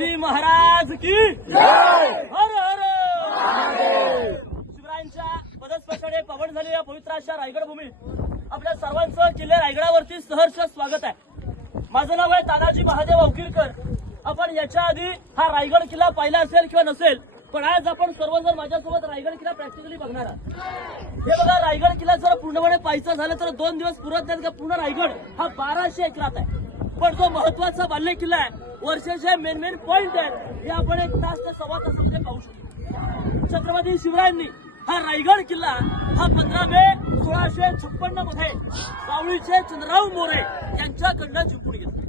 महाराज की जय. हर हर शिवरायांच्या पदस्पर्शाने पावन झालेल्या पवित्र अशा रायगड भूमीत आपल्या सर्वांचं किल्ले रायगडावरती सहर्ष स्वागत आहे. माझं नाव आहे तानाजी महादेव अवकिरकर. आपण याच्या आधी हा रायगड किल्ला पाहिला असेल किंवा नसेल, पण आज आपण सर्वजण माझ्यासोबत रायगड किल्ला प्रॅक्टिकली बघणार आहात. हे बघा, रायगड किल्ला जर पूर्णपणे पाहायचा झालं तर 2 दिवस पुरत नाहीत का. पूर्ण रायगड हा 1200 एकरात आहे. पण जो महत्वाचा बाल्य किल्ला आहे, वर्षाचे मेन पॉइंट आहेत, हे आपण 1 तास ते सव्वा तासामध्ये पाहू शकतो. छत्रपती शिवरायांनी हा रायगड किल्ला हा 15 मे 1656 मध्ये सावळीचे चंद्रराव मोरे यांच्याकडनं जिंकून घेतला.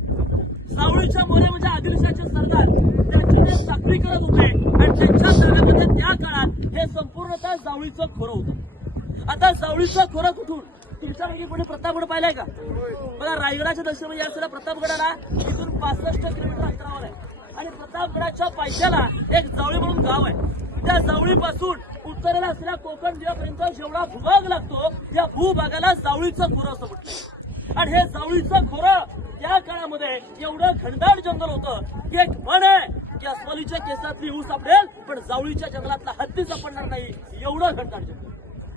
सावळीच्या मोरे म्हणजे आदिलशाहचे सरदार, त्यांच्याकडे चाकरी करत होते आणि त्यांच्या ताब्यामध्ये त्या काळात हे संपूर्णतः जावळीचं खोरं होतं. आता जावळीचं खोरं कुठून? तुमच्यापैकी कोणी प्रतापगड पाहिलाय का? बघा, रायगडाच्या दक्षिण या असलेला प्रतापगडाला इथून 65 किलोमीटर अंतरावर आहे आणि प्रतापगडाच्या पायथ्याला एक जावळी म्हणून गाव आहे. त्या जावळीपासून उत्तरेला असलेल्या कोकण जिल्ह्यापर्यंत जेवढा भूभाग लागतो, त्या भूभागाला जावळीचं खोरं असं म्हटलं. आणि हे जावळीचं खोरं त्या काळामध्ये एवढं घनदाट जंगल होतं की एक म्हण आहे की अस्वलीच्या केसातली ऊस सापडेल पण जावळीच्या जंगलातला हत्ती सापडणार नाही, एवढं घनदाट जंगल.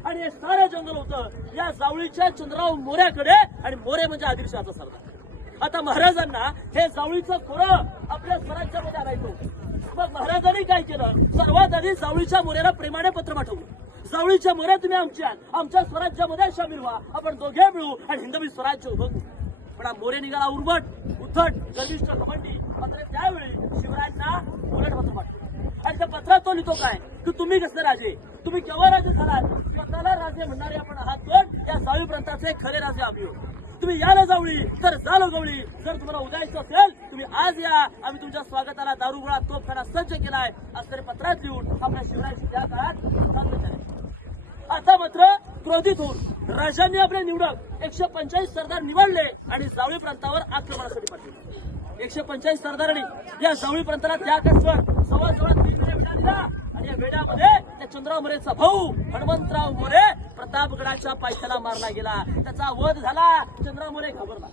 आणि हे सारं जंगल होतं या जावळीच्या चंद्रराव मोऱ्याकडे, आणि मोरे म्हणजे आदिलशहाचा सरदार. आता महाराजांना हे जावळीचं खोरं आपल्या स्वराज्यामध्ये आणायचं होतं. मग महाराजांनी काय केलं? सर्वात आधी जावळीच्या मोऱ्याला प्रेमाने पत्र पाठवलं. जावळीच्या मोऱ्या, तुम्ही आमच्या स्वराज्यामध्ये सामील व्हा, आपण दोघे मिळू आणि हिंदवी स्वराज्य उभं करू. पण मोरे निघाला उर्बट, उद्धट, गर्विष्ठ, घमंडी. मात्र त्यावेळी शिवरायांना उलट पत्र पाठवलं आणि त्या पत्रात तो लिहितो काय की तुम्ही कसले राजे, तुम्ही केव्हा राजे झालात? स्वतःला राजे म्हणणारे आपण आहात, पण या जावळी प्रांताचे खरे राजे आम्ही आहोत. तुम्ही या ना जावळी तर झालो गवळी. जर तुम्हाला उदायचं असेल तुम्ही आज या, आम्ही तुमच्या स्वागताला दारुगोळा तोफखाना सज्ज केलाय, असं पत्रात लिहून आपल्या शिवरायांशी त्या काळात सांगत आहे. आता मात्र क्रोधित होऊन राजांनी आपले निवडक 145 सरदार निवडले आणि जावळी प्रांतावर आक्रमणासाठी पाठवले. 145 सरदारांनी या जावळी प्रांताला त्या कसवर जवळजवळ 3 वेढा दिला आणि या वेढ्यामध्ये त्या चंद्रराव मोरेचा भाऊ हनुमंतराव मोरे प्रतापगडाच्या पायथ्याला मारला गेला. त्याचा वध झाला. चंद्रराव मोरे घाबरला.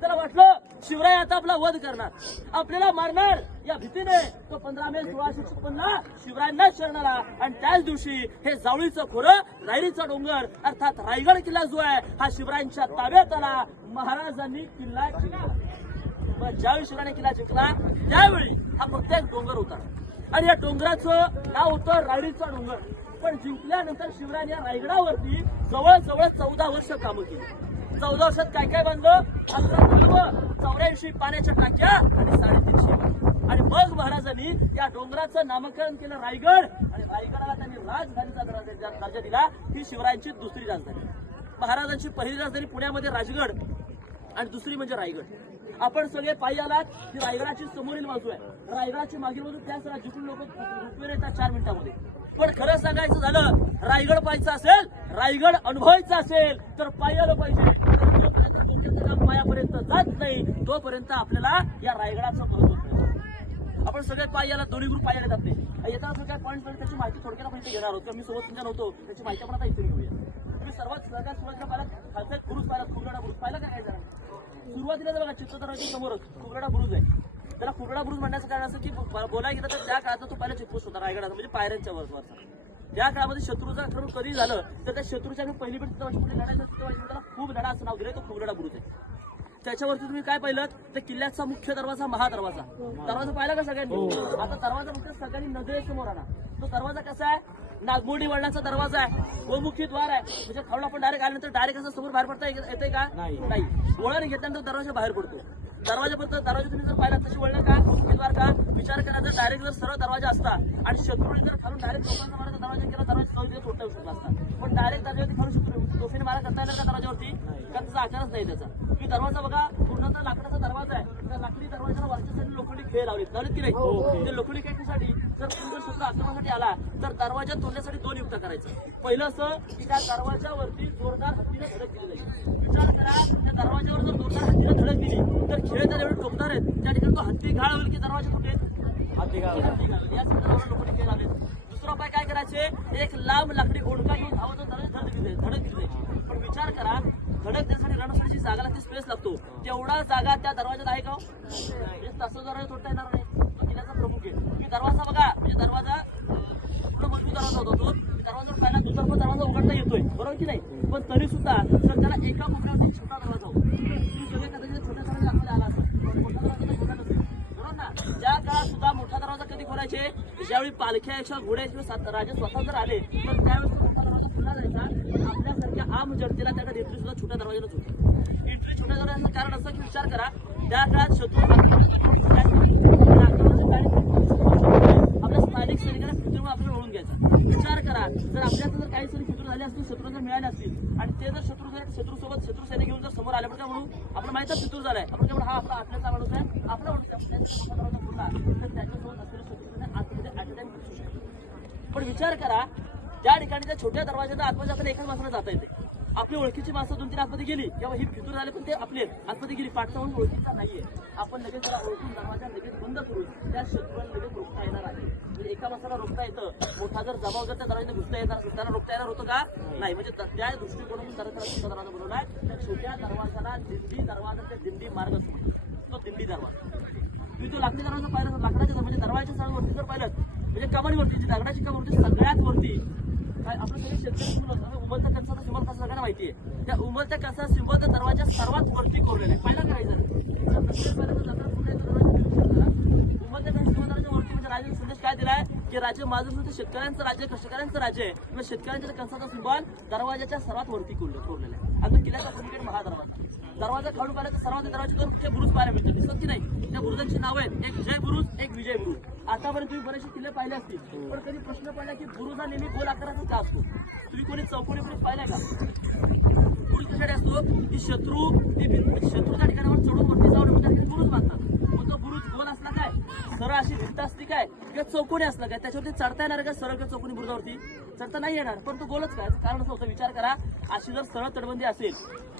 त्याला वाटलं शिवराय आता आपला वध करणार, आपल्याला मारणार. या भीतीने तो 15 मे 1656 ला शिवरायांना शरण आला आणि त्याच दिवशी हे जावळीचं खोरं, रायरीचा डोंगर अर्थात रायगड किल्ला जो आहे हा शिवरायांच्या ताब्यात आला. महाराजांनी किल्ला जिंकला. मग ज्यावेळी शिवरायांनी किल्ला जिंकला त्यावेळी हा प्रत्येक डोंगर होता आणि या डोंगराचं नाव होतं रायरीचा डोंगर. पण जिंकल्यानंतर शिवरायांनी या रायगडावरती जवळजवळ 14 वर्ष कामं केली. 14 वर्षात काय काय बांधलं? 84 पाण्याच्या टाक्या आणि 350. आणि मग महाराजांनी या डोंगराचं नामकरण केलं रायगड आणि रायगडाला त्यांनी राजधानीचा दर्जा दिला. ही शिवरायांची दुसरी राजधानी. महाराजांची पहिली राजधानी पुण्यामध्ये राजगड आणि दुसरी म्हणजे रायगड. आपण सगळे पायी आलात ही रायगडाची समोरील बाजू आहे. रायगडाची मागील बाजू त्याच जिथून लोक रुपये येतात 4 मिनिटांमध्ये. पण खरं सांगायचं झालं, रायगड पाहायचा असेल, रायगड अनुभवायचा असेल तर पायी आलं पाहिजे. पायापर्यंत जात नाही तोपर्यंत आपल्याला या रायगडाचं महत्व कळतं. आपण सगळे पायी आला, दोन्ही ग्रुप पायी आले जाते. येताना जो काय पॉईंट त्याची माहिती थोडक्यात आपण घेणार आहोत. मी सोबत तुमच्या नव्हतो, त्याची माहिती आपण आता इथे घेऊया. तुम्ही सर्वात सगळ्यात सुरुवातीला पाहिला खालचा एक बुरुज पाहिला, खुरगडा बुरुज पाहिला का? काय जरा सुरुवातीला बघा चित्तोदराच्या समोरच खुरगडा बुरुज आहे. त्याला खुरगडा बुरुज म्हणण्याचं कारण असं की बोलायला गेलं तर त्या काळात तो पहिला चेकपोस्ट होता रायगडाचा, म्हणजे पायऱ्यांच्या वरचा. त्या काळामध्ये शत्रूचा ठरून कधी झालं तर त्या शत्रूच्या पहिली भेट लढायचं त्याला खूप लढा असं नाव दिलंय. तो खुरगडा बुरुज आहे. त्याच्यावरती तुम्ही काय पाहिलं तर किल्ल्याचा मुख्य दरवाजा, महादरवाजा. दरवाजा पाहिला का सगळ्यांनी? आता दरवाजा फक्त सगळ्यांनी नजरेसमोर आणा. तो दरवाजा कसा आहे? नागमोडी वळणाचा दरवाजा आहे. गोमुखी द्वार आहे. म्हणजे खाऊन आपण डायरेक्ट आल्यानंतर डायरेक्ट असं समोर बाहेर पडता येते का? नाही. वळण घेतल्यानंतर दरवाजा बाहेर पडतो. दरवाजा तुम्ही जर पाहिला तशी वळण का, गोमुखी द्वार का? विचार करा, जर डायरेक्ट जर सरळ दरवाजा असता आणि शत्रूने जर खालून डायरेक्ट तोफांचा मारा दरवाजा केला, दरवाजा सहज तोडता येऊ शकला असता. पण डायरेक्ट दरवाजावरती खालून शत्रू तोफेने मारा करता येणार का दरवाजावरती? कारण त्याचा आकारच नाही त्याचा. की दरवाजा बघा पूर्णचा लाकडाचा दरवाजा आहे. त्या लाकडी दरवाजाला वरच्या लोखंडी खेळ लावलेत की नाही? ते लोखंडी खेळण्यासाठी जर कोणी शत्रू आक्रमणासाठी आला तर दरवाजा तोडण्यासाठी 2 युक्त करायचं. पहिलं असं की त्या दरवाजावरती जोरदार हत्तीने धडक केली जाईल. विचार करा, त्या दरवाजावर जर जोरदार हत्तीने धडक दिली तर खेळ त्याला एवढे टोकणार आहेत, त्या ठिकाणी तो हत्ती घाळ होईल की दरवाजा कुठे हत्ती घाल यासाठी लोखंडी खेळ लावले. दुसरा उपाय काय करायचे? एक लांब लाकडी ओढका घेऊन धावत धडक दिली जायची. पण विचार करा, धडक त्यासाठी रणस्थळाची जागा लागते, स्पेस लागतो. तेवढा जागा त्या दरवाजात आहे का? तसं जर तोडता येणार नाही. किल्ल्याचा दरवाजा बघा, म्हणजे दरवाजा पूर्ण मजबूत दरवाजा होता तो. दरवाजा पहिला दुसरा दरवाजा उघडता येतोय, बरोबर की नाही? पण तरी सुद्धा तर त्याला एका कोपऱ्यावरती छोटा दरवाजा होता. तुम्ही सगळे कदाचित छोट्या दरवाजा आपल्याला आला असेल, पण मोठा दरवाजा तर छोटा नसेल, बरोबर ना? त्या काळात सुद्धा मोठा दरवाजा कधी खोलायचे? ज्यावेळी पालख्या किंवा घोड्या किंवा राजे स्वतः जर आले तर त्यावेळेस मोठा दरवाजा खुला जायचा. आपल्यासारख्या आम जनतेला त्याकडे एंट्री सुद्धा छोट्या दरवाजालाच होती. एंट्री छोट्या दरवाजाचं कारण असं की विचार करा, त्या काळात शत्रू आपल्या स्थानिक सैनिकांना फितूर आपल्याला ओळखून घ्यायचा. विचार करा, जर आपल्याला जर काही सैनिक फितूर झाले असतील, शत्रू जर मिळाले असतील आणि ते जर शत्रूसोबत शत्रू सैनिक घेऊन जर समोर आले, आपण काय म्हणू? आपण माहित आहे फितूर झालाय, आपण काय म्हणू? हा आपला आपल्याचा माणूस आहे, आपला माणूस आहे. तर त्याच्यासोबत असलेल्या शत्रूने आतमध्ये अटॅक करू शकतो. पण विचार करा, त्या ठिकाणी त्या छोट्या दरवाजाच्या आतमध्ये जाताना एकाच माणसाला जाता येते. आपली ओळखीची माणसं 2-3 आतमध्ये गेली किंवा ही फितूर झाले, पण ते आपले आतमध्ये गेली, पाठचा म्हणून ओळखीचा नाहीये, आपण लगेच त्याला ओळखून दरवाजा लगेच बंद करून त्या शत्रूला लगेच रोखता येणार आहे. म्हणजे एका माणसाला रोखता येतं, मोठा जर जबाब जर त्या दरवाजाने घुसता येणार, त्यांना रोखता येणार होतं का? नाही. म्हणजे त्या दृष्टिकोनातून दरवाजा बनवला आहे. त्या छोट्या दरवाजाला दिंडी दरवाजा, त्या दिंडी मार्ग असतो, तो दिंडी दरवाजा. तुम्ही तो लाकडी दरवाजा पाहिला, लाकडाच्या म्हणजे दरवाजाच्या सगळ्यावरती जर पाहिलं, म्हणजे कमानीवरती जी दगडाची कमानी सगळ्यात वरती आपलं सगळे शेतकरी उमलत्या कणसाचा सिंबल कसं सगळ्यांना माहितीये. त्या उमलत्या कणसाचा सिंबल त्या दरवाजा सर्वात वरती कोरलेला आहे. पहिला करायचं उमलत्या कणसाच्या वरती म्हणजे राजाने संदेश काय दिलाय की राज्य माझं शेतकऱ्यांचं राज्य, कष्टकऱ्यांचं राज्य आहे. म्हणजे शेतकऱ्यांच्या कणसाचा सिंबल दरवाजाच्या सर्वात वरती कोरलेला आहे. आता किल्ल्याचा प्रमुख महादरवाजा. दरवाजा काढून पाहिला तर सर्वात दरवाजे 2 मुख्य बुरुज पाहायला मिळतात, दिसत की नाही? त्या बुरुजांची नाव आहेत, एक जय बुरुज, एक विजय बुरुज. आतापर्यंत तुम्ही बरेचसे किल्ले पाहिले असतील, पण कधी प्रश्न पडला की बुरुज हा नेहमी गोल आकाराचा का असतो? तुम्ही कोणी चौकोनी बुरुज पाहिलाय का? बुरुज कशासाठी असतो की शत्रूच्या ठिकाणावर चढून वरती जाऊन म्हणजे बुरुज बांधतात. मग तो बुरुज गोल असला काय, सरळ अशी भिंत असली काय, किंवा चौकोनी असला काय, त्याच्यावरती चढता येणार का? सरळ किंवा चौकोनी बुरुजावरती चढता नाही येणार, पण तो गोलच काय? कारण असं होतं, विचार करा, अशी जर सरळ तटबंदी असेल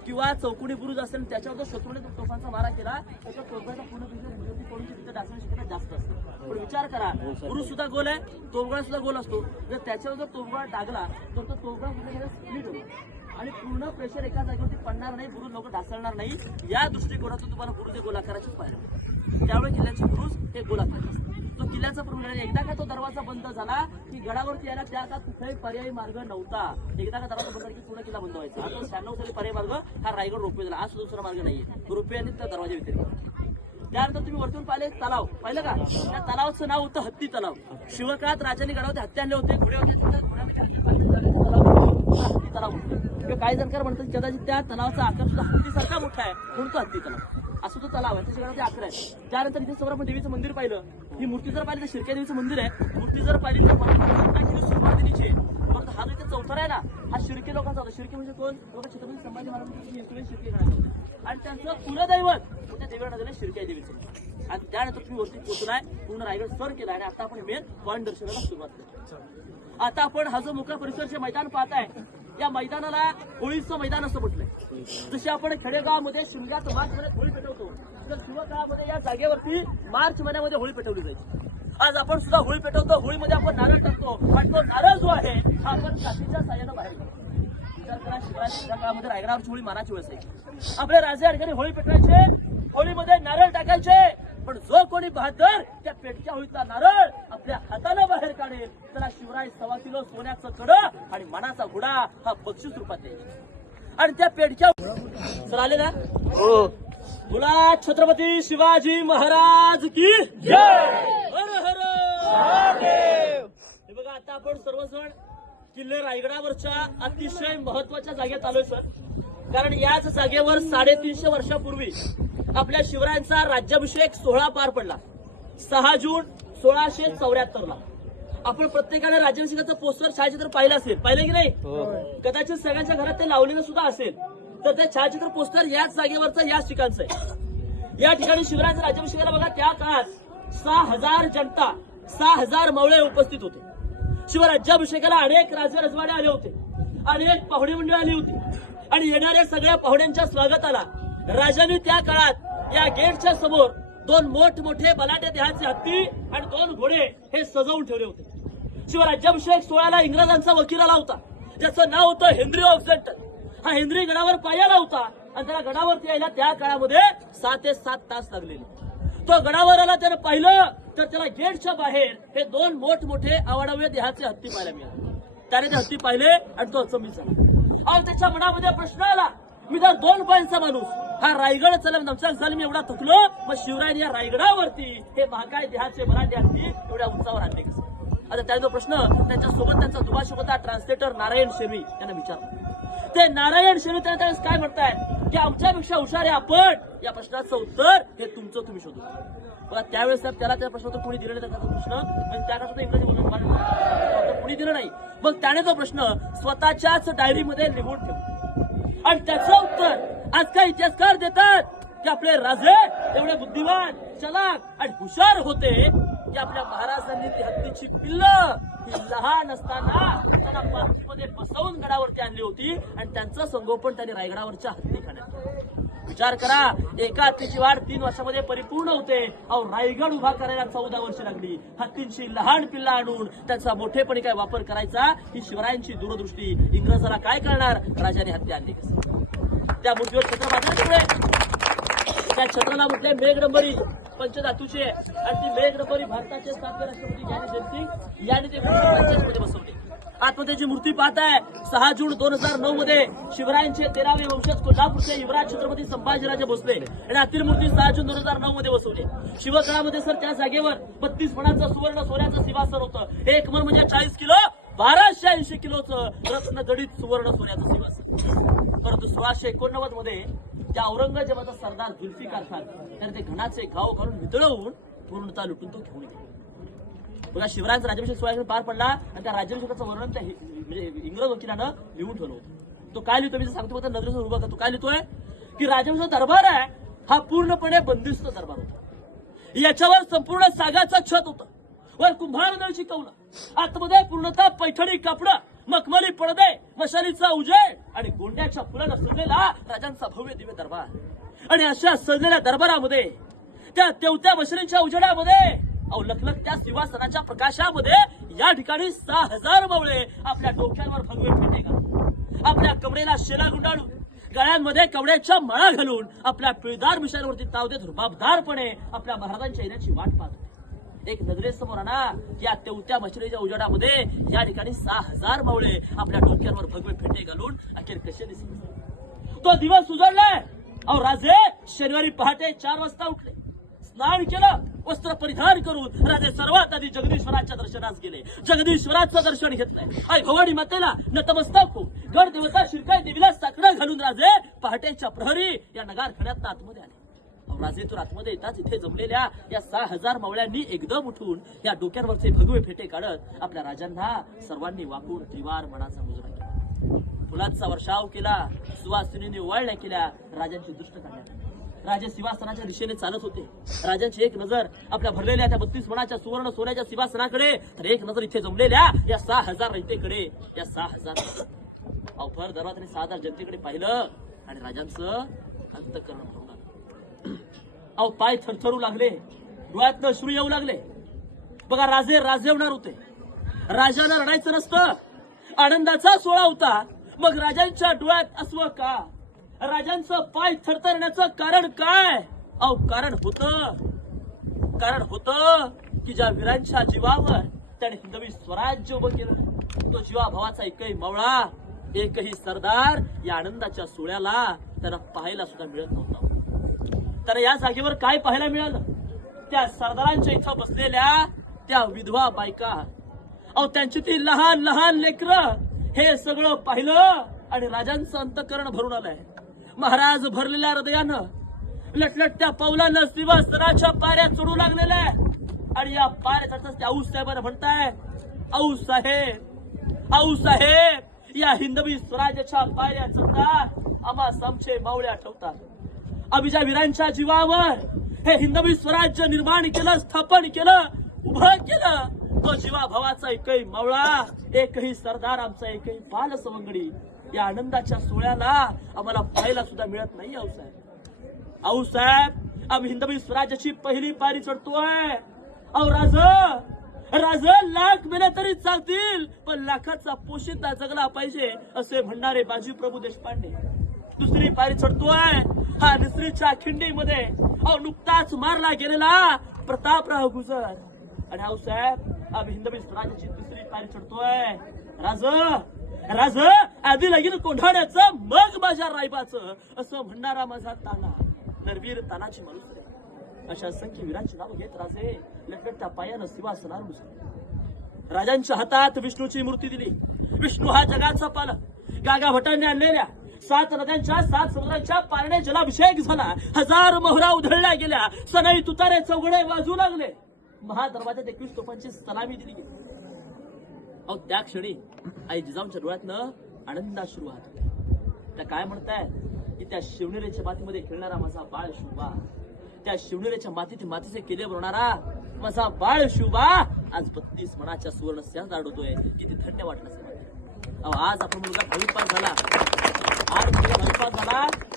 किंवा चौकोनी बुरुज असेल, त्याच्यावर जर शत्रूने तोफांचा मारा केला तर त्या तोफाचा पूर्ण पडून तिथे डासण्याची शक्यता जास्त असते. पण विचार करा, बुरुज सुद्धा गोल आहे, तोफगोळा सुद्धा गोल असतो. जर त्याच्यावर जर तोफगोळा टाकला तर तो तोफगोळा स्प्लिट होतो आणि पूर्ण प्रेशर एका जागेवरती पडणार नाही, बुरुज लवकर ढासळणार नाही. या दृष्टिकोनातून तुम्हाला बुरुज हे गोलाकाराचेच पाहिजे. त्यामुळे किल्ल्याचे बुरुज हे गोलाकार असतात. तो किल्ल्याचा प्रॉब्लेम आहे. एकदा का तो दरवाजा बंद झाला की गडावरती यायला त्या काळात कुठलाही पर्यायी मार्ग नव्हता. एकदा का दरवाजा बंद की पूर्ण किल्ला बंद व्हायचा. आता 96 साली पर्यायी मार्ग हा रायगड रोपवे झाला. आज दुसरा मार्ग नाहीये, रोपवे आणि त्या दरवाजा व्यतिरिक्त. त्यानंतर तुम्ही वरतून पाहिले तलाव पाहिलं का? त्या तलावाचं नाव होतं हत्ती तलाव. शिवकाळात राजांनी गडावरती हत्ती आणले होते, हत्ती तलाव. काही जणकार म्हणतात कदाचित त्या तलावाचा आकार सुद्धा हत्तीसारखा मोठा आहे, म्हणून तो हत्ती तलाव. असं तो तलाव आहे, त्याच्या गडावरती आकार आहे. त्यानंतर इथे समोर आपण देवीचं मंदिर पाहिलं. ही मूर्ती जर पाहिली तर शिरक्या देवीचं मंदिर आहे. मूर्ती जर पाहिली तर सुरुवातीची हा जो इथे चौथरा आहे ना, हा शिर्के लोकांचा होता. शिर्के म्हणजे कोण? छत्रपती संभाजी महाराजांची शिर्के गडावरती आणि त्यांचं कुलदैवत त्या देवीला नदीला शिर्क्या देवीचं. आणि त्यानंतर तुम्ही वरती पोहोचलाय, पूर्ण रायगड सर केला आणि आता आपण मेन पॉईंट दर्शनाला सुरुवात करतो. आता आपण हा जो मोकळा परिसरचे मैदान पाहताय, या मैदानाला होळीचं मैदान असं म्हटलंय. जसे आपण खेडेगावामध्ये शिमग्यात मार्च मध्ये होळी पेटवतो, तर शिवकाळामध्ये या जागेवरती मार्च महिन्यामध्ये होळी पेटवली जायची. आज आपण सुद्धा होळी पेटवतो, होळीमध्ये आपण नारळ टाकतो, आणि तो नारळ जो आहे हा आपण काठीच्या साह्यानं बाहेर काढतो. विचार करा, शिवरायांच्या काळामध्ये रायगडावरची होळी मानाची वेळ असायची. आपले राजे आणि होळी पेटवायचे, होळीमध्ये नारळ टाकायचे, पण जो कोणी बहादर त्या पेटक्या होळीतला नारळ आपल्या हातानं बाहेर काढेल त्याला शिवराय 1.25 किलो सोन्याचं कडं आणि मनाचा घोडा हा बक्षीस रूपात द्यायचा. आणि त्या पेटक्या सर आले ना, हो, बोला छत्रपती शिवाजी महाराज की जय. हर हर महादेव. हे बघा, आता आपण सर्वजण किल्ले रायगडावरच्या अतिशय महत्वाच्या जागेत आलोय सर. कारण याच जागेवर 350 वर्षापूर्वी आपल्या शिवरायांचा राज्याभिषेक सोहळा पार पडला 6 जून 1674 ला. आपण प्रत्येकाने राज्याभिषेकाचं पोस्टर छायाचित्र पाहिलं असेल, पाहिलं की नाही? कदाचित सगळ्यांच्या घरात ते लावलेलं सुद्धा असेल. तर ते छायाचित्र पोस्टर याच जागेवरचं याच ठिकाणचं आहे. या ठिकाणी शिवरायांच्या राज्याभिषेकाला बघा, त्या काळात 6000 जनता, 6000 मवळे उपस्थित होते. शिवराज्याभिषेकाला अनेक राजे रजवाडे आले होते, अनेक पाहुणे मंडळी आली होती. आणि येणाऱ्या सगळ्या पाहुण्यांच्या स्वागताला राजांनी त्या काळात या गेटच्या समोर 2 मोठमोठे बलाढ्य देहाचे हत्ती आणि 2 घोडे हे सजवून ठेवले होते. शिवराज्याभिषेक सोहळ्याला इंग्रजांचा वकील आला होता, ज्याचं नाव होतं हेनरी ऑक्झेंटन. हा हेनरी गडावर पायाला होता आणि त्याला गडावरती यायला त्या काळामध्ये 6 ते 7 तास लागलेले. तो गडावर आला, त्यानं पाहिलं तर त्याला गेटच्या बाहेर हे 2 मोठमोठे अवाढव्य देहाचे हत्ती पाहायला मिळाले. त्याने ते हत्ती पाहिले आणि तो अचंबित झाला. अहो, त्याच्या मनामध्ये प्रश्न आला, मी जर 2 पायांचा माणूस हा रायगड चला नमस्कार झाला, मी एवढा थकलो, मग शिवरायांनी या रायगडावरती हे महाकाय देहाचे मराठी हत्ती एवढ्या उंचावर आणले कसं? आता त्याचा जो प्रश्न त्यांच्यासोबत त्यांचा दुभाषक होता ट्रान्सलेटर नारायण शेरवी यांना विचारला. ते नारायण शेरवी त्यांना त्यावेळेस काय म्हणतायत की आमच्यापेक्षा हुशार आहे आपण, या प्रश्नाचं उत्तर हे तुमचं तुम्ही शोधू. बघा त्यावेळेस त्याला त्या प्रश्नाचं कोणी दिलं नाही. त्याचा प्रश्न म्हणजे त्या काळात इंग्रजी बोलून कोणी दिलं नाही. मग त्याने तो प्रश्न स्वतःच्याच डायरीमध्ये लिहून ठेवला आणि त्याचं उत्तर आज काय इतिहासकार देतात की आपले राजे एवढे बुद्धिमान, चलाक आणि हुशार होते की आपल्या महाराजांनी ती हत्तीची पिल्लं ही लहान असताना त्यांना पाठीमध्ये बसवून गडावरती आणली होती आणि त्यांचं संगोपन त्यांनी रायगडावरच्या हत्ती खाण्यात. विचार करा, एका हत्तीची वाढ 3 वर्षामध्ये परिपूर्ण होते. अहो, रायगड उभा करायला 14 वर्ष लागली. हत्तींची लहान पिल्ला आणून त्यांचा मोठेपणी काय वापर करायचा, ही शिवरायांची दूरदृष्टी. इंग्रजाला काय करणार, राजाने हत्ती आणली कसं? त्या मूर्तीवर छत्र बांधल्यामुळे त्या छत्राला म्हटले मेघडंबरी पंचधातूचे आणि ती मेघडंबरी भारताचे 7वे राष्ट्रपती ज्ञानी जयसिंग यांनी ते मध्ये बसवले. आतमध्ये जी मूर्ती पाहताय 6 जून 2009 मध्ये शिवरायांचे 13वे वंशज कोल्हापूरचे युवराज छत्रपती संभाजीराजे भोसले आणि आतील मूर्ती 6 जून 2009 मध्ये बसवली. शिवगडामध्ये सर त्या जागेवर 32 मणाचं सुवर्ण सोन्याचं सिंहासन होतं. एक मन म्हणजे 40 किलो 1280 किलोचं रत्न जडित सुवर्ण सोन्याचं सिंहासन. परंतु 1689 मध्ये त्या औरंगजेबाचा सरदार जुल्फिकार खान त्याने ते घणाचे घाव घालून वितळवून पूर्णतः लुटून तो घेऊन गेला. बघा शिवरायांचा राज्याभिषेक सोहळा पार पडला आणि त्या राज्याभिषेकाचं वर्णन त्या म्हणजे इंग्रज वकिलानं लिहून ठेवलं होतं. तो काय लिहितो मी सांगतो फक्त नजरेसमोर उभा करतो. काय लिहितोय की राज्याभिषेक दरबार आहे हा पूर्णपणे बंदिस्त दरबार होता. याच्यावर संपूर्ण सागाचं छत होतं. वर कुंभार नळ शिकवलं. आतमध्ये पूर्णतः पैठणी कापडं, मखमली पडदे, मशालीचा उजेड आणि गोंड्याच्या फुलानं सजलेला राजांचा भव्य दिव्य दरबार. आणि अशा सजलेल्या दरबारामध्ये त्या तेवत्या मशालींच्या उजेडामध्ये अहो लखलखत्या सिंहासनाच्या प्रकाशामध्ये या ठिकाणी 6000 मावळे आपल्या डोक्यांवर भगवे फेटे घालून, आपल्या कमरेला शेला गुंडाळून, गळ्यांमध्ये कवड्याच्या माळा घालून, आपल्या पिळदार मिशांवरती ताव देत रुबाबदारपणे आपल्या महाराजांच्या येण्याची वाट पाहत. एक नजरेसमोर आणा, या तेवत्या मशिनीच्या उजेडामध्ये या ठिकाणी 6000 मावळे आपल्या डोक्यांवर भगवे फेटे घालून अखेर कसे दिसले. तो दिवस उजळलाय. अहो राजे शनिवारी पहाटे 4 वाजता उठले, स्नान केलं, वस्त्र परिधान करून राजे सर्वात आधी जगदीश्वराच्या दर्शनास गेले. जगदीश्वराचं दर्शन घेतलंय. आई भवानी मातेला नतमस्तक होऊन गड देवता शिरकाई देवीला साकडं घालून राजे पहाटेच्या प्रहरी या नगारखान्यात आतमध्ये आले. राजे तो आतमध्ये येताच इथे जमलेल्या या 6000 मावळ्यांनी एकदम उठून या डोक्यांवरचे भगवे फेटे काढत आपल्या राजांना सर्वांनी वाकून त्रिवार मनाचा मुजरा केला. फुलांचा वर्षाव केला, सुवासिनीने ओवाळण्या केल्या, राजांची दृष्ट काढण्यात. राजे सिंहासनाच्या दिशेने चालत होते. राजांची एक नजर आपल्या भरलेल्या त्या 32 मणाच्या सुवर्ण सोन्याच्या सिंहासनाकडे, तर एक नजर इथे जमलेल्या या 6000 रयतेकडे. या 6000 अवफर दरबाराने 6000 जनतेकडे पाहिलं आणि राजांचं अंतःकरण भरून आलं. अहो पाय थरथरू लागले, डोळ्यातनं अश्रू येऊ लागले. बघा राजे राजे होणार होते. राजाला रडायचं नसतं, आनंदाचा सोहळा होता. मग राजांच्या डोळ्यात अश्रू का? राजांचं पाय थरथरण्याचं कारण काय? अहो कारण होतं की ज्या वीरांच्या जीवावर त्याने हिंदवी स्वराज्य उभं केलं, तो जीवाभावाचा एकही मावळा, एकही सरदार या आनंदाच्या सोहळ्याला त्यांना पाहायला सुद्धा मिळत नव्हता. तर या जागेवर काय पाहायला मिळालं? त्या सरदारांच्या इथं बसलेल्या त्या विधवा बायका, अहो त्यांची ती लहान लहान लेकरं, हे सगळं पाहिलं आणि राजांचं अंतःकरण भरून आलंय. महाराज भरलेल्या हृदयानं लटलटत्या पावलानं सिंहासनाच्या पायऱ्या चढू लागलेल्या आहे. आणि या पायऱ्या त्या आऊस साहेबांना म्हणताय, आऊ साहेब या हिंदवी स्वराज्याच्या पायऱ्या चढतात, आम्हा आमचे मावळे आठवतात. आम्ही ज्या वीरांच्या जीवावर हे हिंदवी स्वराज्य निर्माण केलं, स्थापन केलं, उभं केलं, तो जीवा भावाचा एकही मावळा, एकही सरदार, आमचा एकही बाल सवंगडी या आनंदाच्या सोहळ्याला आम्हाला पाहायला सुद्धा मिळत नाही. आऊसाहेब आम्ही हिंदवी स्वराज्याची पहिली पायरी चढतोय. अहो राज लाख मेले तरी चालतील, पण लाखाचा पोशिंदा जगला पाहिजे असे म्हणणारे बाजी प्रभू देशपांडे. दुसरी पायरी चढतोय हा निसरीच्या खिंडीमध्ये अहो नुकताच मारला गेलेला प्रतापराव गुजर. आणि अहो साहेब आम्ही हिंदवी स्वराज्याची दुसरी पायरी चढतोय. राज आधी लगीन कोंढाण्याचं मग माझ्या रायबाचं असं म्हणणारा माझा ताना नरवीर तानाची माणूस. अशा असंख्य वीरांची नावं घेत राजे लटलटत्या पायानं सिंहासनावर बसले. राजांच्या हातात विष्णूची मूर्ती दिली. विष्णू हा जगाचा पालक. गागा भटांनी आणलेल्या 7 नद्यांच्या 7 समुद्रांच्या पारणे जलाभिषेक झाला. 1000 मोहरा उधळल्या गेल्या. सनई तुतारे चौघडे वाजू लागले. महादरवाजात 21 तोफांची सलामी दिली गेली. अहो त्या क्षणी आई जिजाऊंच्या डोळ्यातनं आनंदाश्रू वाहत. त्या काय म्हणताय की त्या शिवनेरीच्या मातीमध्ये खेळणारा माझा बाळ शिवबा, त्या शिवनेरीच्या मातीचे केले बनवणारा माझा बाळ शिवबा आज 32 मनाच्या सुवर्ण स्यात आढळतोय. किती थंड वाटलं असेल. अहो आज आपण मुलगा भाविकपास झाला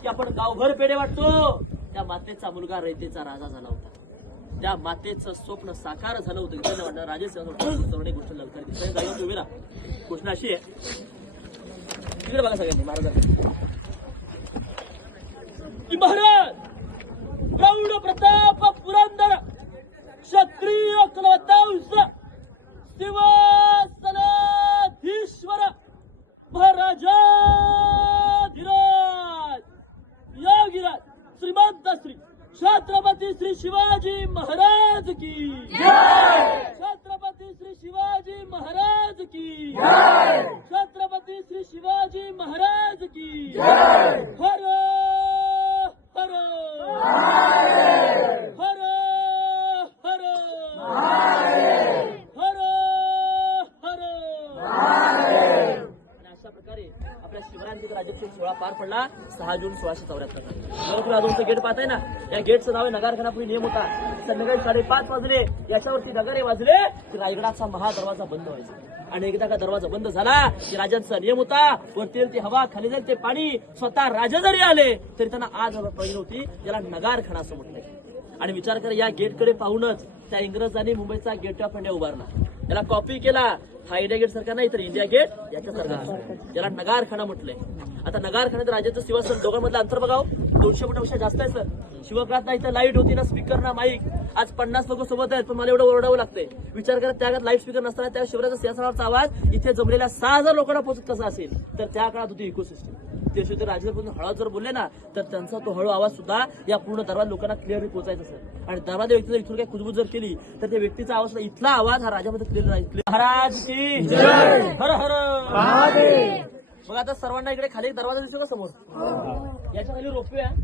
की आपण गावभर पेढे वाटतो. त्या मातेचा मुलगा रयतेचा राजा झाला होता. त्या मातेचं स्वप्न साकार झालं होतं. इथं वाटलं राजे चव्हाण गोष्ट लवकर गायब उभी राहा. गोष्ट अशी आहे तिकडे बघा सगळ्यांनी महाराजांनी की महाराज प्रौढ प्रताप पुरंदर क्षत्रिय कुलवंश सिंहासनाधीश्वर महाराजाधिराज योगीराज श्रीमंत श्री छत्रपती श्री शिवाजी महाराज की छत्रपती श्री शिवाजी महाराज की छत्रपती श्री शिवाजी महाराज की हर हर हर हर हर हर. आणि अशा प्रकारे आपल्या शिवरायांचा राज्याभिषेक सोहळा पार पडला 6 जून 1674. गेट पाहताय ना, या गेटचं नाव आहे नगारखानापूर्वी नियम होता. संध्याकाळी 5:30 वाजले याच्यावरती नगारे वाजले की रायगडाचा महादरवाजा बंद व्हायचा. आणि एकदा का दरवाजा बंद झाला की राजांचा नियम होता वरती ती हवा खाली जाईल ते पाणी स्वतः राजा जरी आले तरी त्यांना आज पाहिजे होती. याला नगारखाना असं म्हटलंय. आणि विचार करा या गेटकडे पाहूनच त्या इंग्रजांनी मुंबईचा गेट ऑफ इंडिया उभारला. याला कॉपी केला. हा इंडिया गेट सारखा नाही तर इंडिया गेट याच्यासारखा. याला नगारखाना म्हटलंय. आता नगारखान्यात राजाचं सिंहासन दोघांमधलं अंतर बघाव 200 फुटापेक्षा जास्त आहे सर. शिवकाळात ना इथं लाईट होती ना स्पीकर ना माईक. आज 50 लोक सोबत आहेत पण मला एवढं ओरडावं लागतंय. विचार करा त्या काळात लाईट स्पीकर नसताना त्या शिवरायाचा सिंहासनावरचा आवाज इथे जमलेल्या 6000 लोकांना पोहोचत कसा असेल. तर त्या काळात होती इकोसिस्टम. ते शेवटी राजकीय हळू जर बोलले ना तर त्यांचा तो हळू आवाज सुद्धा या पूर्ण दरवाजा लोकांना क्लिअरली पोहोचायचा सर. आणि दरवाजा व्यक्ती जर इथून काही खुजबूज जर केली तर त्या व्यक्तीचा आवाज इथला आवाज हा राजामध्ये क्लिअर राहील. महाराज की हर हर. मग आता सर्वांना इकडे खाली एक दरवाजा दिसतो का समोर. याच्या खाली रोपवे आहे.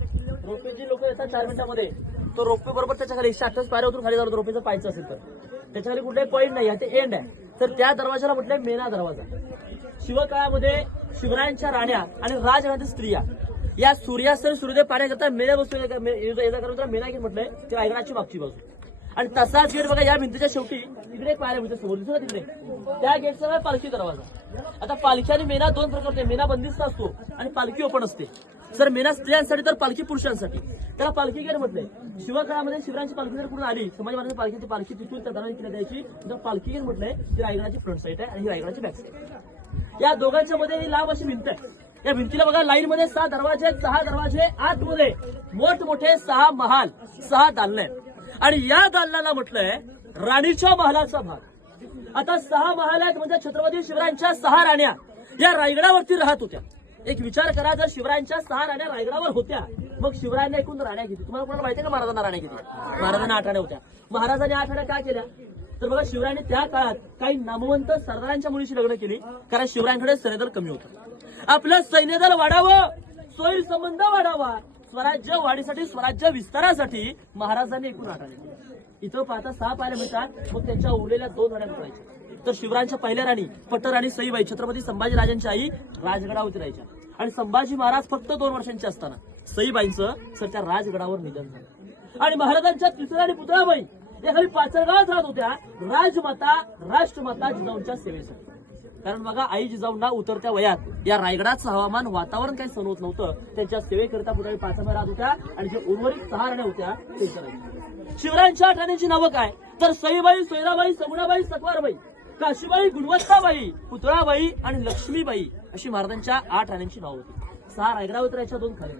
रोपवेची लोक येतात 4 मिनिटांमध्ये. तो रोपवे बरोबर त्याच्या खाली 128 पायऱ्या उतरून खाली जातो. रोपवेचं पाहायचं असेल तर त्याच्या खाली कुठलाही पॉईंट नाही ते एंड आहे. तर त्या दरवाजाला म्हटलंय मेना दरवाजा. शिवकाळामध्ये शिवरायांच्या राण्या आणि राजघराण्यातील स्त्रिया या सूर्यास्त सूर्योदय पाण्याकरता मेना बसतो. मेना गेट म्हटलंय ते रायगडाची मागची बाजू. आणि तसाच गेट बघा या भिंतीच्या शेवटी इकडे एक पायऱ्या भिंती समोर दिसतो तिकडे त्या गेटचा नाव पालखी दरवाजा. आता पालखी आणि मेना 2 प्रकार होते. मेना बंदिस्त असतो आणि पालखी ओपन असते. जर मेना स्त्रियांसाठी तर पालखी पुरुषांसाठी. त्याला पालखी गेट म्हटलंय. शिवकाळामध्ये शिवरायांची पालखी जर कुठून आली संभाजी महाराजांची पालखी तिथून त्या दरवाजा किल्ला द्यायची. तर पालखी गेट म्हटलंय ती रायगडाची फ्रंट साईड आहे आणि ही रायगडाची बॅक साईड. या दोघांच्या मध्ये ही लांब अशी भिंत आहे. या भिंतीला बघा लाईन मध्ये 6 दरवाजे 6 दरवाजे आतमध्ये मोठमोठे 6 महाल 6 दालने. आणि या दालनाला म्हटलंय राणीच्या महालाचा भाग. आता 6 महाल आहेत म्हणजे छत्रपती शिवरायांच्या 6 राण्या या रायगडावरती राहत होत्या. एक विचार करा जर शिवरायांच्या 6 राण्या रायगडावर होत्या मग शिवरायांना एकूण राण्या किती. तुम्हाला कोणाला माहिती आहे का महाराजांना राण्या किती. महाराजांना 8 राण्या होत्या. महाराजांनी 8 राण्या काय केल्या तर बघा शिवरायांनी त्या काळात काही नामवंत सरदारांच्या मुलीशी लग्न केली कारण शिवरायांकडे सैन्यदल कमी होतं. आपलं सैन्यदल वाढावं सोयी संबंध वाढावा स्वराज्य वाढीसाठी स्वराज्य विस्तारासाठी महाराजांनी एकूण 8 राण्या केल्या. इथं पाहता 6 पायऱ्या मिळतात. मग त्यांच्या उरलेल्या 2 राण्या मिळायच्या. तर शिवरायांच्या पहिल्या राणी पट्टराणी सईबाई छत्रपती संभाजी राजांची आई राजगडावरती राहायच्या. आणि संभाजी महाराज फक्त 2 वर्षांचे असताना सईबाईंचं सर त्या राजगडावर निधन झालं. आणि महाराजांच्या तिसऱ्या आणि पुतळाबाई या खाली पाचरगावात राहत होत्या राजमाता राष्ट्रमाता जिजाऊंच्या सेवेसाठी. कारण बघा आई जिजाऊंना उतरत्या वयात या रायगडाचं हवामान वातावरण काही सहन होत नव्हतं. त्यांच्या सेवेकरिता पुतळी पाचरगाव राहत होत्या आणि जे उर्वरित 6 राण्या होत्या ते करायच्या. शिवरायांच्या 8 राण्यांची नावं काय तर सईबाई सोयराबाई सगुणाबाई सकवारबाई काशीबाई गुणवत्ताबाई पुतळाबाई आणि लक्ष्मीबाई अशी महाराजांच्या 8 राण्यांची नावं होती. 6 रायगडावर राहायच्या 2 खाली.